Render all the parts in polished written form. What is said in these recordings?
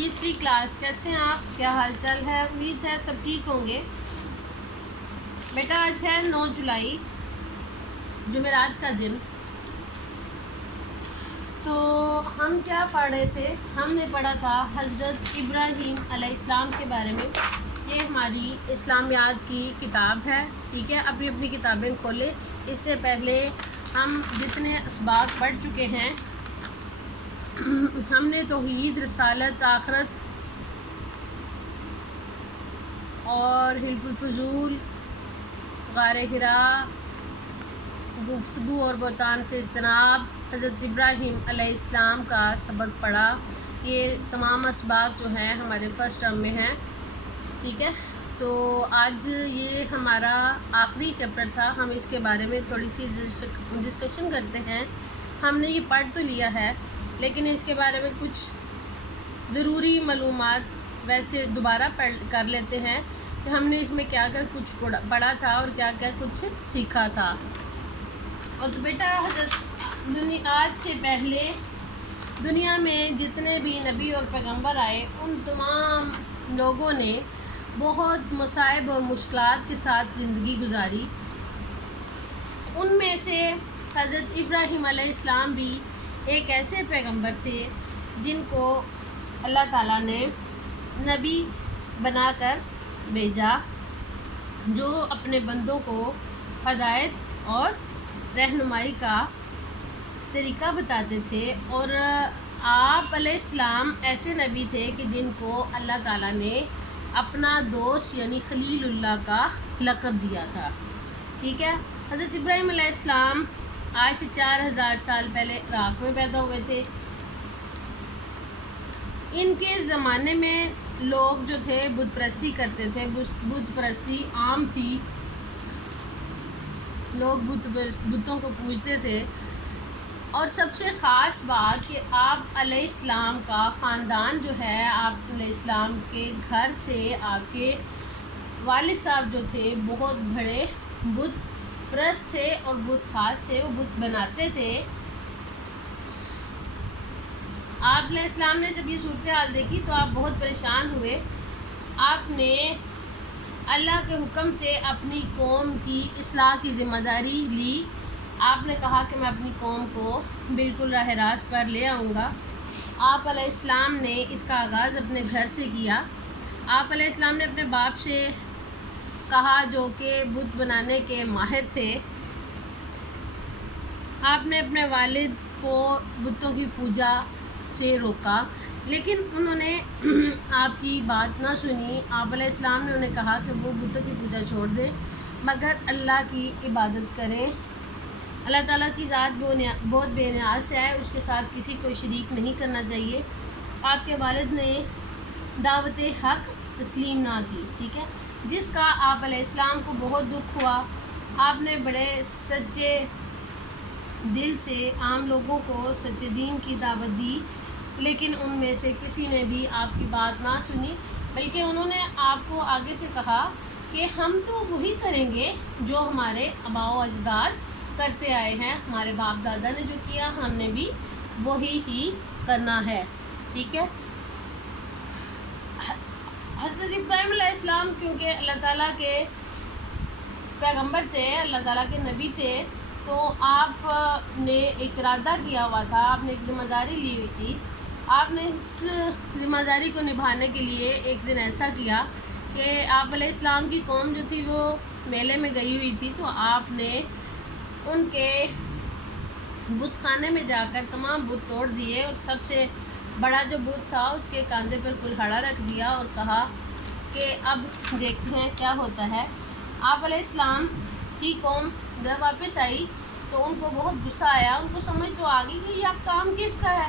تیسری کلاس، کیسے ہیں آپ؟ کیا حال چال ہے؟ امید ہے سب ٹھیک ہوں گے۔ بیٹا آج ہے 9 جولائی، جمعرات کا دن۔ تو ہم کیا پڑھ رہے تھے؟ ہم نے پڑھا تھا حضرت ابراہیم علیہ السلام کے بارے میں۔ یہ ہماری اسلامیات کی کتاب ہے، ٹھیک ہے؟ اپنی اپنی کتابیں کھولیں۔ اس سے پہلے ہم جتنے اسباق پڑھ چکے ہیں، ہم نے توحید، رسالت، آخرت اور حلف الفضول، غار حرا، گفتگو اور بہتان سے اجتناب، حضرت ابراہیم علیہ السلام کا سبق پڑھا۔ یہ تمام اسباق جو ہیں ہمارے فرسٹ ٹرم میں ہیں، ٹھیک ہے؟ تو آج یہ ہمارا آخری چیپٹر تھا، ہم اس کے بارے میں تھوڑی سی ڈسکشن کرتے ہیں۔ ہم نے یہ پڑھ تو لیا ہے، لیکن اس کے بارے میں کچھ ضروری معلومات ویسے دوبارہ کر لیتے ہیں کہ ہم نے اس میں کیا کیا کچھ پڑھا تھا اور کیا کیا کچھ سیکھا تھا۔ اور تو بیٹا آج سے پہلے دنیا میں جتنے بھی نبی اور پیغمبر آئے، ان تمام لوگوں نے بہت مصائب اور مشکلات کے ساتھ زندگی گزاری۔ ان میں سے حضرت ابراہیم علیہ السلام بھی ایک ایسے پیغمبر تھے جن کو اللہ تعالیٰ نے نبی بنا کر بھیجا، جو اپنے بندوں کو ہدایت اور رہنمائی کا طریقہ بتاتے تھے۔ اور آپ علیہ السلام ایسے نبی تھے کہ جن کو اللہ تعالیٰ نے اپنا دوست یعنی خلیل اللہ کا لقب دیا تھا، ٹھیک ہے؟ حضرت ابراہیم علیہ السلام آج سے 4000 سال پہلے عراق میں پیدا ہوئے تھے۔ ان کے زمانے میں لوگ جو تھے بت پرستی کرتے تھے، بت پرستی عام تھی، لوگ بتوں کو پوجتے تھے۔ اور سب سے خاص بات کہ آپ علیہ السلام کا خاندان جو ہے، آپ علیہ السلام کے گھر سے آپ کے والد صاحب جو تھے بہت بڑے بت پرست تھے اور بت ساز تھے، وہ بت بناتے تھے۔ آپ علیہ السلام نے جب یہ صورتحال دیکھی تو آپ بہت پریشان ہوئے۔ آپ نے اللہ کے حکم سے اپنی قوم کی اصلاح کی ذمہ داری لی۔ آپ نے کہا کہ میں اپنی قوم کو بالکل راہ راست پر لے آؤں گا۔ آپ علیہ السلام نے اس کا آغاز اپنے گھر سے کیا۔ آپ علیہ السلام نے اپنے باپ سے کہا، جو کہ بت بنانے کے ماہر تھے۔ آپ نے اپنے والد کو بتوں کی پوجا سے روکا، لیکن انہوں نے آپ کی بات نہ سنی۔ آپ علیہ السلام نے انہیں کہا کہ وہ بتوں کی پوجا چھوڑ دیں، مگر اللہ کی عبادت کریں۔ اللہ تعالیٰ کی ذات بہت بے نیاز ہے، اس کے ساتھ کسی کو شریک نہیں کرنا چاہیے۔ آپ کے والد نے دعوت حق تسلیم نہ کی، ٹھیک ہے، جس کا آپ علیہ السلام کو بہت دکھ ہوا۔ آپ نے بڑے سچے دل سے عام لوگوں کو سچے دین کی دعوت دی، لیکن ان میں سے کسی نے بھی آپ کی بات نہ سنی، بلکہ انہوں نے آپ کو آگے سے کہا کہ ہم تو وہی کریں گے جو ہمارے آباء و اجداد کرتے آئے ہیں، ہمارے باپ دادا نے جو کیا ہم نے بھی وہی ہی کرنا ہے، ٹھیک ہے؟ حضرت ابراہیم علیہ السلام کیونکہ اللہ تعالیٰ کے پیغمبر تھے، اللہ تعالیٰ کے نبی تھے، تو آپ نے ایک ارادہ کیا ہوا تھا، آپ نے ایک ذمہ داری لی ہوئی تھی۔ آپ نے اس ذمہ داری کو نبھانے کے لیے ایک دن ایسا کیا کہ آپ علیہ السلام کی قوم جو تھی وہ میلے میں گئی ہوئی تھی، تو آپ نے ان کے بت خانے میں جا کر تمام بت توڑ دیے، اور سب سے بڑا جو بت تھا اس کے کاندھے پر کلہاڑا رکھ دیا اور کہا کہ اب دیکھتے ہیں کیا ہوتا ہے۔ آپ علیہ السلام کی قوم جب واپس آئی تو ان کو بہت غصہ آیا، ان کو سمجھ تو آ گئی کہ یہ اب کام کس کا ہے۔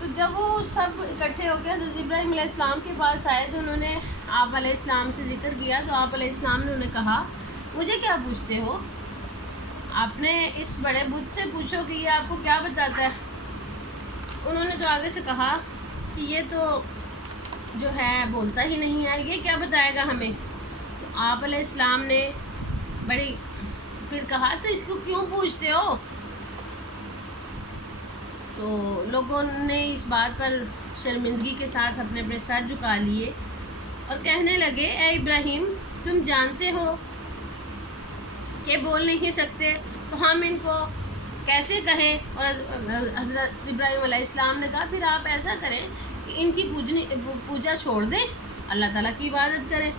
تو جب وہ سب اکٹھے ہو کے حضرت ابراہیم علیہ السلام کے پاس آئے تو انہوں نے آپ علیہ السلام سے ذکر کیا، تو آپ علیہ السلام نے انہیں کہا، مجھے کیا پوچھتے ہو؟ آپ نے اس بڑے بت سے پوچھو کہ یہ آپ کو کیا بتاتا ہے۔ انہوں نے جو آگے سے کہا کہ یہ تو جو ہے بولتا ہی نہیں ہے، یہ کیا بتائے گا ہمیں؟ تو آپ علیہ السلام نے بڑی پھر کہا، تو اس کو کیوں پوچھتے ہو؟ تو لوگوں نے اس بات پر شرمندگی کے ساتھ اپنے اپنے سر جھکا لیے اور کہنے لگے اے ابراہیم تم جانتے ہو کہ بول نہیں سکتے تو ہم ان کو کیسے کہیں؟ اور حضرت ابراہیم علیہ السلام نے کہا پھر آپ ایسا کریں کہ ان کی پوجا چھوڑ دیں، اللہ تعالیٰ کی عبادت کریں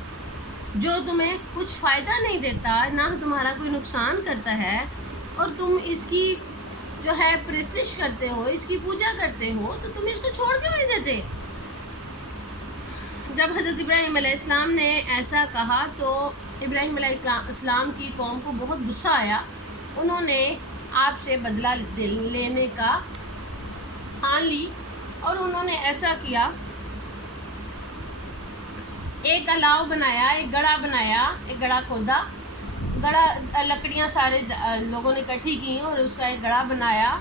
جو تمہیں کچھ فائدہ نہیں دیتا، نہ تمہارا کوئی نقصان کرتا ہے، اور تم اس کی جو ہے پرستش کرتے ہو، اس کی پوجا کرتے ہو، تو تم اس کو چھوڑ کیوں نہیں دیتے؟ جب حضرت ابراہیم علیہ السلام نے ایسا کہا تو ابراہیم علیہ السلام کی قوم کو بہت غصہ آیا. انہوں نے آپ سے بدلہ لینے کا ٹھان لی اور انہوں نے ایسا کیا، ایک الاؤ بنایا، ایک گڑھا بنایا، ایک گڑھا کھودا، گڑھا لکڑیاں سارے لوگوں نے اکٹھی کی اور اس کا ایک گڑھا بنایا،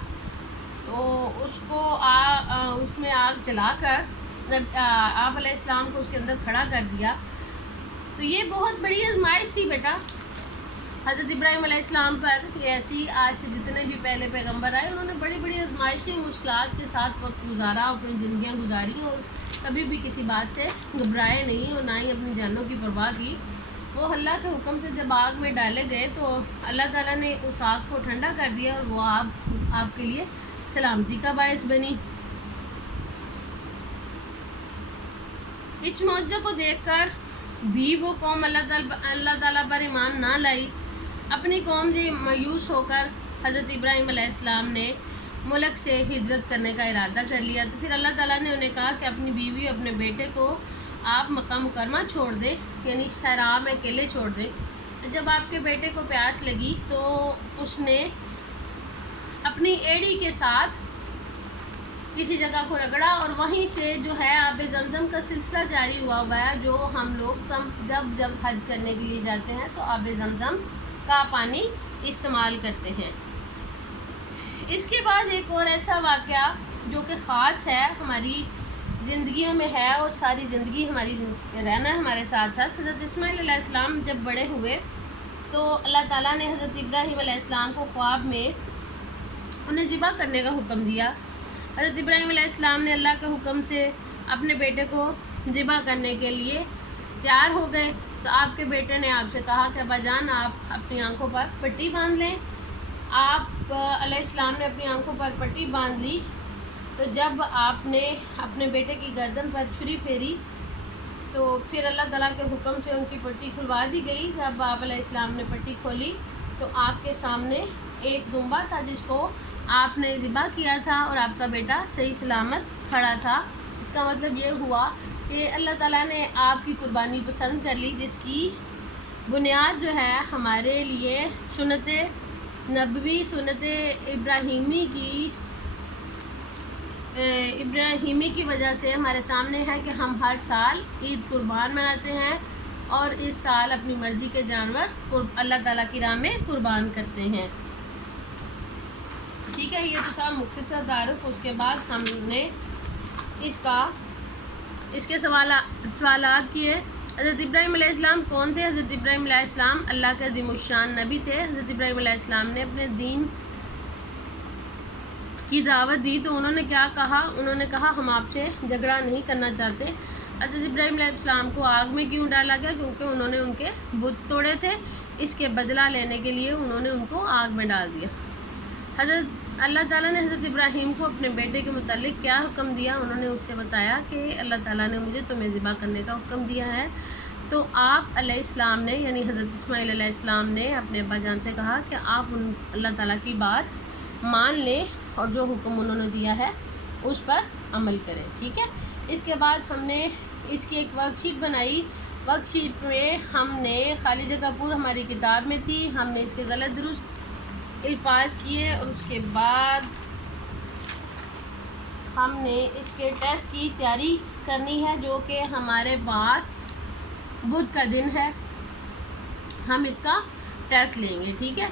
تو اس کو اس میں آگ جلا کر آپ علیہ السلام کو اس کے اندر کھڑا کر دیا. تو یہ بہت بڑی آزمائش تھی بیٹا حضرت ابراہیم علیہ السلام پر. ایسی آج سے جتنے بھی پہلے پیغمبر آئے انہوں نے بڑی بڑی آزمائشیں مشکلات کے ساتھ وقت گزارا، اپنی زندگیاں گزاری اور کبھی بھی کسی بات سے گھبرائے نہیں اور نہ ہی اپنی جانوں کی پرواہ کی. وہ اللہ کے حکم سے جب آگ میں ڈالے گئے تو اللہ تعالیٰ نے اس آگ کو ٹھنڈا کر دیا اور وہ آگ آپ کے لیے سلامتی کا باعث بنی. اس معجزے کو دیکھ کر بھی وہ قوم اللہ تعالیٰ پر ایمان نہ لائی. اپنی قوم سے مایوس ہو کر حضرت ابراہیم علیہ السلام نے ملک سے ہجرت کرنے کا ارادہ کر لیا. تو پھر اللہ تعالیٰ نے انہیں کہا کہ اپنی بیوی اپنے بیٹے کو آپ مکہ مکرمہ چھوڑ دیں، یعنی صحرا میں اکیلے چھوڑ دیں. جب آپ کے بیٹے کو پیاس لگی تو اس نے اپنی ایڑی کے ساتھ کسی جگہ کو رگڑا اور وہیں سے جو ہے آب زمزم کا سلسلہ جاری ہوا ہے، جو ہم لوگ جب حج کرنے کے لیے جاتے ہیں تو آب زمزم کا پانی استعمال کرتے ہیں. اس کے بعد ایک اور ایسا واقعہ جو کہ خاص ہے، ہماری زندگیوں میں ہے اور ساری زندگی ہماری رہنا ہے ہمارے ساتھ ساتھ. حضرت اسماعیل علیہ السلام جب بڑے ہوئے تو اللہ تعالیٰ نے حضرت ابراہیم علیہ السلام کو خواب میں انہیں ذبح کرنے کا حکم دیا. حضرت ابراہیم علیہ السلام نے اللہ کے حکم سے اپنے بیٹے کو ذبح کرنے کے لیے تیار ہو گئے. تو آپ کے بیٹے نے آپ سے کہا کہ ابا جان آپ اپنی آنکھوں پر پٹی باندھ لیں. آپ علیہ السلام نے اپنی آنکھوں پر پٹی باندھ لی. تو جب آپ نے اپنے بیٹے کی گردن پر چھری پھیری تو پھر اللہ تعالیٰ کے حکم سے ان کی پٹی کھلوا دی گئی. جب آپ علیہ السلام نے پٹی کھولی تو آپ کے سامنے ایک دمبا تھا جس کو آپ نے ذبح کیا تھا اور آپ کا بیٹا صحیح سلامت کھڑا تھا. اس کا مطلب یہ ہوا کہ اللہ تعالیٰ نے آپ کی قربانی پسند کر لی، جس کی بنیاد جو ہے ہمارے لیے سنت نبوی، سنت ابراہیمی کی وجہ سے ہمارے سامنے ہے کہ ہم ہر سال عید قربان مناتے ہیں اور اس سال اپنی مرضی کے جانور اللہ تعالیٰ کی راہ میں قربان کرتے ہیں. ٹھیک ہے، یہ تو تھا مختصر تعارف. اس کے بعد ہم نے اس کے سوالات کیے. حضرت ابراہیم علیہ السلام کون تھے؟ حضرت ابراہیم علیہ السلام اللہ کے عظیم الشان نبی تھے. حضرت ابراہیم علیہ السلام نے اپنے دین کی دعوت دی تو انہوں نے کیا کہا؟ انہوں نے کہا ہم آپ سے جھگڑا نہیں کرنا چاہتے. حضرت ابراہیم علیہ السلام کو آگ میں کیوں ڈالا گیا؟ کیونکہ انہوں نے ان کے بت توڑے تھے. اس کے بدلہ لینے کے لیے انہوں نے ان کو آگ میں ڈال دیا. اللہ تعالیٰ نے حضرت ابراہیم کو اپنے بیٹے کے متعلق کیا حکم دیا؟ انہوں نے اس سے بتایا کہ اللہ تعالیٰ نے مجھے تمہیں ذبح کرنے کا حکم دیا ہے. تو آپ علیہ السلام نے یعنی حضرت اسماعیل علیہ السلام نے اپنے ابا جان سے کہا کہ آپ اللہ تعالیٰ کی بات مان لیں اور جو حکم انہوں نے دیا ہے اس پر عمل کریں. ٹھیک ہے، اس کے بعد ہم نے اس کی ایک ورک شیٹ بنائی. ورک شیٹ میں ہم نے خالی جگہ پور ہماری کتاب میں تھی، ہم نے اس کے غلط درست الفاظ کیے اور اس کے بعد ہم نے اس کے ٹیسٹ کی تیاری کرنی ہے جو کہ ہمارے بعد بدھ کا دن ہے، ہم اس کا ٹیسٹ لیں گے. ٹھیک ہے،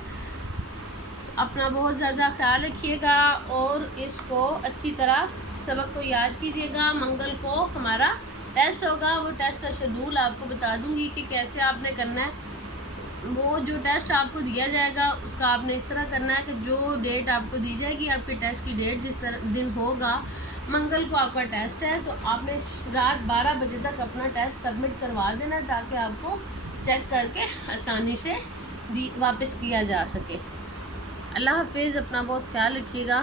اپنا بہت زیادہ خیال رکھیے گا اور اس کو اچھی طرح سبق کو یاد کیجیے گا. منگل کو ہمارا ٹیسٹ ہوگا. وہ ٹیسٹ کا شیڈول آپ کو بتا دوں گی کہ کیسے آپ نے کرنا ہے. وہ جو ٹیسٹ آپ کو دیا جائے گا اس کا آپ نے اس طرح کرنا ہے کہ جو ڈیٹ آپ کو دی جائے گی، آپ کے ٹیسٹ کی ڈیٹ جس طرح دن ہوگا منگل کو آپ کا ٹیسٹ ہے، تو آپ نے رات 12 بجے تک اپنا ٹیسٹ سبمٹ کروا دینا تاکہ آپ کو چیک کر کے آسانی سے واپس کیا جا سکے۔ اللہ حافظ، اپنا بہت خیال رکھیے گا۔